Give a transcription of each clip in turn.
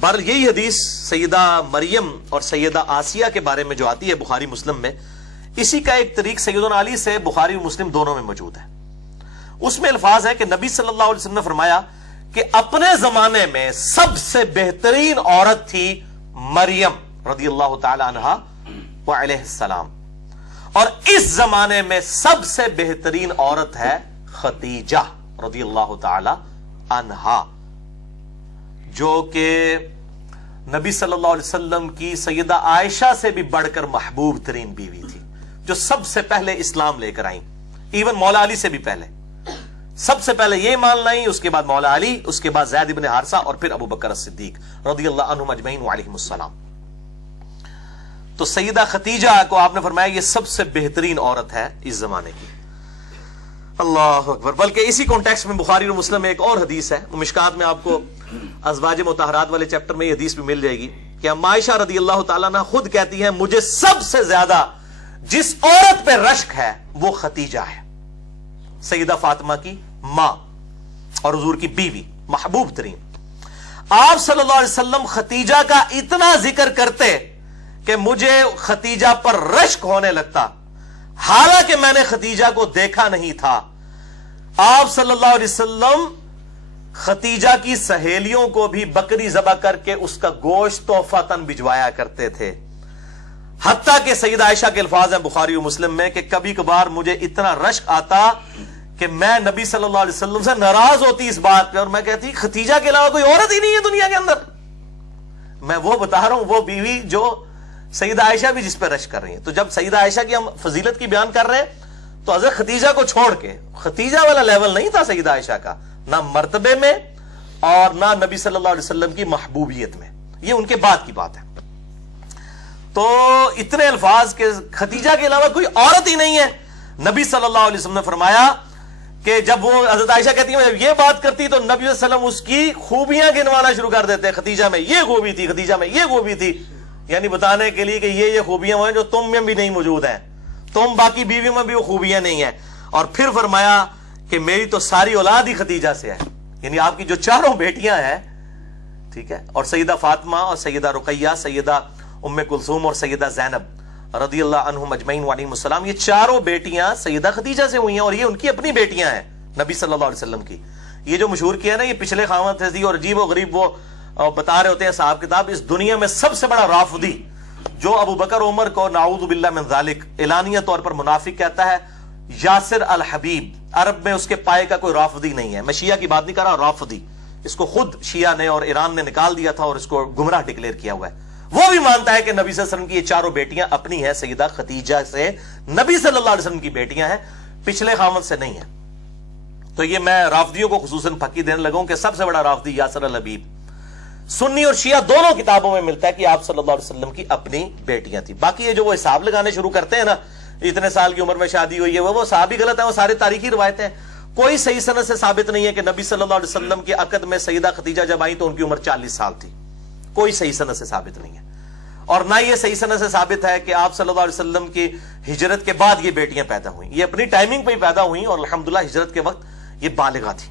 بہرحال یہی حدیث سیدہ مریم اور سیدہ آسیہ کے بارے میں جو آتی ہے بخاری مسلم میں، اسی کا ایک طریق سیدنا علی سے بخاری اور مسلم دونوں میں موجود ہے۔ اس میں الفاظ ہے کہ نبی صلی اللہ علیہ وسلم نے فرمایا کہ اپنے زمانے میں سب سے بہترین عورت تھی مریم رضی اللہ تعالی عنہا وعلیہ السلام، اور اس زمانے میں سب سے بہترین عورت ہے خدیجہ رضی اللہ تعالی عنہا، جو کہ نبی صلی اللہ علیہ وسلم کی سیدہ عائشہ سے بھی بڑھ کر محبوب ترین بیوی تھی، جو سب سے پہلے اسلام لے کر آئیں، ایون مولا علی سے بھی پہلے، سب سے پہلے یہ مان لائیں، اس کے بعد مولا علی، اس کے بعد زید بن حارثہ، اور پھر ابو بکر الصدیق رضی اللہ عنہم اجمعین وعلیہم السلام۔ تو سیدہ خدیجہ کو آپ نے فرمایا یہ سب سے بہترین عورت ہے اس زمانے کی۔ اللہ اکبر۔ بلکہ اسی کانٹیکسٹ میں بخاری اور مسلم میں ایک اور حدیث ہے، مشکات میں آپ کو ازواج مطہرات والے چیپٹر میں یہ حدیث بھی مل جائے گی کہ اما عائشہ رضی اللہ تعالیٰ عنہ خود کہتی ہیں مجھے سب سے زیادہ جس عورت پہ رشک ہے وہ خدیجہ ہے، سیدہ فاطمہ کی ماں اور حضور کی بیوی، محبوب ترین۔ آپ صلی اللہ علیہ وسلم خدیجہ کا اتنا ذکر کرتے کہ مجھے خدیجہ پر رشک ہونے لگتا، حالانکہ میں نے خدیجہ کو دیکھا نہیں تھا۔ آپ صلی اللہ علیہ وسلم خدیجہ کی سہیلیوں کو بھی بکری ذبح کر کے اس کا گوشت تحفۃً بھجوایا کرتے تھے، حتیٰ کہ سیدہ عائشہ کے الفاظ ہیں بخاری و مسلم میں کہ کبھی کبھار مجھے اتنا رشک آتا کہ میں نبی صلی اللہ علیہ وسلم سے ناراض ہوتی اس بات پہ، اور میں کہتی خدیجہ کے علاوہ کوئی عورت ہی نہیں ہے دنیا کے اندر۔ میں وہ بتا رہا ہوں، وہ بیوی جو سیدہ عائشہ بھی جس پہ رشک کر رہی ہیں۔ تو جب سیدہ عائشہ کی ہم فضیلت کی بیان کر رہے ہیں تو حضرت خدیجہ کو چھوڑ کے، خدیجہ والا لیول نہیں تھا سیدہ عائشہ کا، نہ مرتبے میں اور نہ نبی صلی اللہ علیہ وسلم کی محبوبیت میں، یہ ان کے بعد کی بات ہے۔ تو اتنے الفاظ کہ خدیجہ کے علاوہ کوئی عورت ہی نہیں ہے۔ نبی صلی اللہ علیہ وسلم نے فرمایا کہ جب وہ حضرت عائشہ کہتی ہیں جب یہ بات کرتی تو نبی صلی اللہ علیہ وسلم اس کی خوبیاں گنوانا شروع کر دیتے، خدیجہ میں یہ خوبی تھی، خدیجہ میں یہ خوبی تھی، یعنی بتانے کے لیے کہ یہ خوبیاں ہیں جو تم میں بھی نہیں موجود ہیں، تم باقی بیویوں میں بھی وہ خوبیاں نہیں ہیں۔ اور پھر فرمایا کہ میری تو ساری اولاد ہی خدیجہ سے ہے، یعنی آپ کی جو چاروں بیٹیاں ہیں، ٹھیک ہے، اور سیدہ فاطمہ اور سیدہ رقیہ، سیدہ ام کلثوم اور سیدہ زینب رضی اللہ عنہم اجمعین وعلیہم السلام، یہ چاروں بیٹیاں سیدہ خدیجہ سے ہوئی ہیں، اور یہ ان کی اپنی بیٹیاں ہیں نبی صلی اللہ علیہ وسلم کی۔ یہ جو مشہور کیا نا، یہ پچھلے خاوند تھے اور عجیب و غریب وہ بتا رہے ہوتے ہیں صاحب کتاب، اس دنیا میں سب سے بڑا رافضی جو ابو بکر عمر کو نعوذ باللہ من ذالک اعلانیہ طور پر منافق کہتا ہے، یاسر الحبیب، عرب میں اس کے پائے کا کوئی رافضی نہیں ہے۔ میں شیعہ کی بات نہیں کر رہا، رافضی، اس کو خود شیعہ نے اور ایران نے نکال دیا تھا اور اس کو گمراہ ڈکلیئر کیا ہوا ہے۔ وہ بھی مانتا ہے کہ نبی صلی اللہ علیہ وسلم کی یہ چاروں بیٹیاں اپنی ہیں، سیدہ خدیجہ سے نبی صلی اللہ علیہ وسلم کی بیٹیاں ہیں، پچھلے خاوند سے نہیں ہیں۔ تو یہ میں رافضیوں کو خصوصاً پھکی دینے لگا ہوں کہ سب سے بڑا رافضی یاسر الحبیب، سنی اور شیعہ دونوں کتابوں میں ملتا ہے کہ آپ صلی اللہ علیہ وسلم کی اپنی بیٹیاں تھیں۔ باقی یہ جو وہ حساب لگانے شروع کرتے ہیں نا، اتنے سال کی عمر میں شادی ہوئی ہے، وہ صحابی غلط ہے، وہ سارے تاریخی روایتیں ہیں۔ کوئی صحیح سند سے ثابت نہیں ہے کہ نبی صلی اللہ علیہ وسلم کے عقد میں سیدہ خدیجہ جب آئی تو ان کی عمر 40 سال تھی، کوئی صحیح سند سے ثابت نہیں ہے۔ اور نہ یہ صحیح سند سے ثابت ہے کہ آپ صلی اللہ علیہ وسلم کی ہجرت کے بعد یہ بیٹیاں پیدا ہوئیں، یہ اپنی ٹائمنگ پہ ہی پیدا ہوئیں اور الحمدللہ ہجرت کے وقت یہ بالغہ تھی۔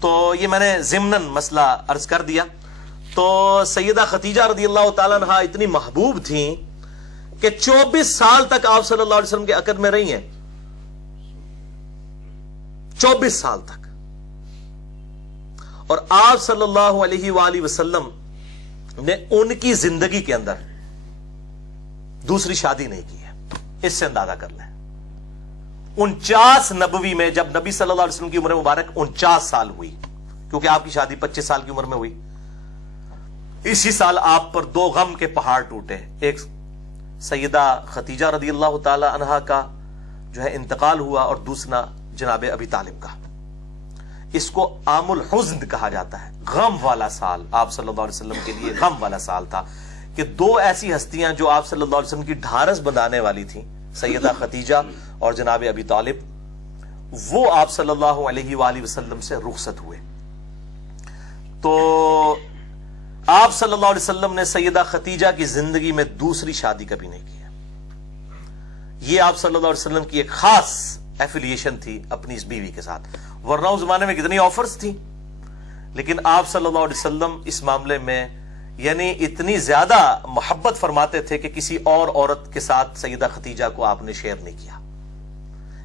تو یہ میں نے ضمناً مسئلہ عرض کر دیا۔ تو سیدہ خدیجہ رضی اللہ تعالیٰ عنہا اتنی محبوب تھیں کہ 24 سال تک آپ صلی اللہ علیہ وسلم کے عقد میں رہی ہیں، 24 سال تک، اور آپ صلی اللہ علیہ وآلہ وسلم نے ان کی زندگی کے اندر دوسری شادی نہیں کی ہے۔ اس سے اندازہ کر لیں 49 نبوی میں جب نبی صلی اللہ علیہ وسلم کی عمر مبارک 49 سال ہوئی، کیونکہ آپ کی شادی 25 سال کی عمر میں ہوئی، اسی سال آپ پر 2 غم کے پہاڑ ٹوٹے، ایک سیدہ خدیجہ رضی اللہ تعالی عنہا کا جو ہے انتقال ہوا، اور دوسرا جناب ابی طالب کا۔ اس کو عام الحزن کہا جاتا ہے، غم والا سال آپ صلی اللہ علیہ وسلم کے لیے غم والا سال تھا کہ 2 ایسی ہستیاں جو آپ صلی اللہ علیہ وسلم کی ڈھارس بندھانے والی تھیں، سیدہ خدیجہ اور جناب ابی طالب، وہ آپ صلی اللہ علیہ وآلہ وسلم سے رخصت ہوئے۔ تو آپ صلی اللہ علیہ وسلم نے سیدہ خدیجہ کی زندگی میں دوسری شادی کبھی نہیں کی ہے۔ یہ آپ صلی اللہ علیہ وسلم کی ایک خاص ایفیلیشن تھی اپنی اس بیوی کے ساتھ، ورنہ اس زمانے میں کتنی آفرز تھیں، لیکن آپ صلی اللہ علیہ وسلم اس معاملے میں یعنی اتنی زیادہ محبت فرماتے تھے کہ کسی اور عورت کے ساتھ سیدہ خدیجہ کو آپ نے شیئر نہیں کیا.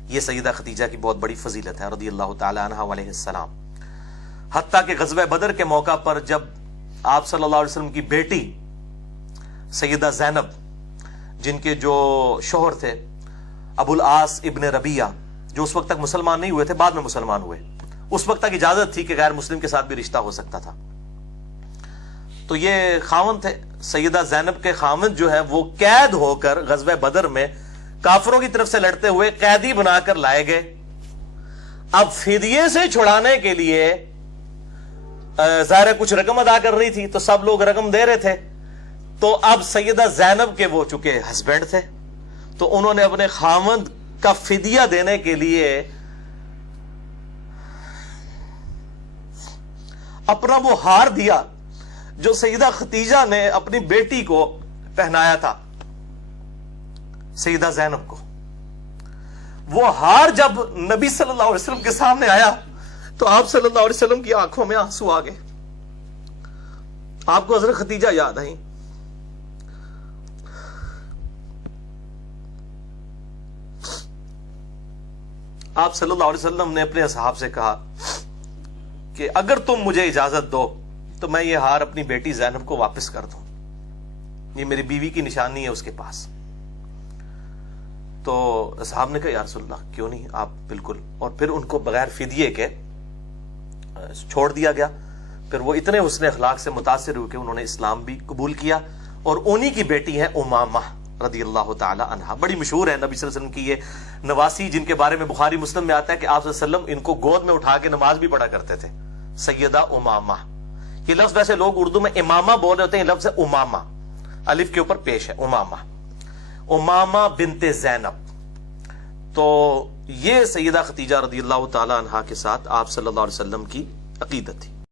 یہ سیدہ خدیجہ کی بہت بڑی فضیلت ہے رضی اللہ تعالی عنہا علیہ السلام. حتیٰ کہ غزوہ بدر کے موقع پر جب آپ صلی اللہ علیہ وسلم کی بیٹی سیدہ زینب، جن کے جو شوہر تھے ابو العاص ابن ربیعہ، جو اس وقت تک مسلمان نہیں ہوئے تھے، بعد میں مسلمان ہوئے، اس وقت تک اجازت تھی کہ غیر مسلم کے ساتھ بھی رشتہ ہو سکتا تھا. تو یہ خاوند تھے، سیدہ زینب کے خاوند جو ہے وہ قید ہو کر غزوہ بدر میں کافروں کی طرف سے لڑتے ہوئے قیدی بنا کر لائے گئے. اب فدیے سے چھڑانے کے لیے ظاہر کچھ رقم ادا کر رہی تھی تو سب لوگ رقم دے رہے تھے. تو اب سیدہ زینب کے وہ چونکہ ہسبینڈ تھے تو انہوں نے اپنے خاوند کا فدیہ دینے کے لیے اپنا وہ ہار دیا جو سیدہ خدیجہ نے اپنی بیٹی کو پہنایا تھا، سیدہ زینب کو. وہ ہار جب نبی صلی اللہ علیہ وسلم کے سامنے آیا تو آپ صلی اللہ علیہ وسلم کی آنکھوں میں آنسو آ گئے. آپ کو حضرت خدیجہ یاد آئی. آپ صلی اللہ علیہ وسلم نے اپنے اصحاب سے کہا کہ اگر تم مجھے اجازت دو تو میں یہ ہار اپنی بیٹی زینب کو واپس کر دوں، یہ میری بیوی کی نشانی ہے اس کے پاس. تو اصحاب نے کہا یا رسول اللہ کیوں نہیں، آپ بالکل. اور پھر ان کو بغیر فدیے کے چھوڑ دیا گیا. پھر وہ اتنے حسن اخلاق سے متاثر ہوئے کہ انہوں نے اسلام بھی قبول کیا. اور انہی کی بیٹی ہے امامہ رضی اللہ تعالی عنہا. بڑی مشہور ہے نبی صلی اللہ علیہ وسلم کی یہ نواسی، جن کے بارے میں بخاری مسلم میں آتا ہے کہ آپ صلی اللہ علیہ وسلم ان کو گود میں اٹھا کے نماز بھی پڑھا کرتے تھے. سیدہ امامہ، یہ لفظ ویسے لوگ اردو میں امامہ بول رہے ہوتے ہیں، یہ لفظ ہے امامہ، الف کے اوپر پیش ہے امامہ، امامہ بنت زینب. تو یہ سیدہ خدیجہ رضی اللہ تعالی عنہا کے ساتھ آپ صلی اللہ علیہ وسلم کی عقیدت تھی.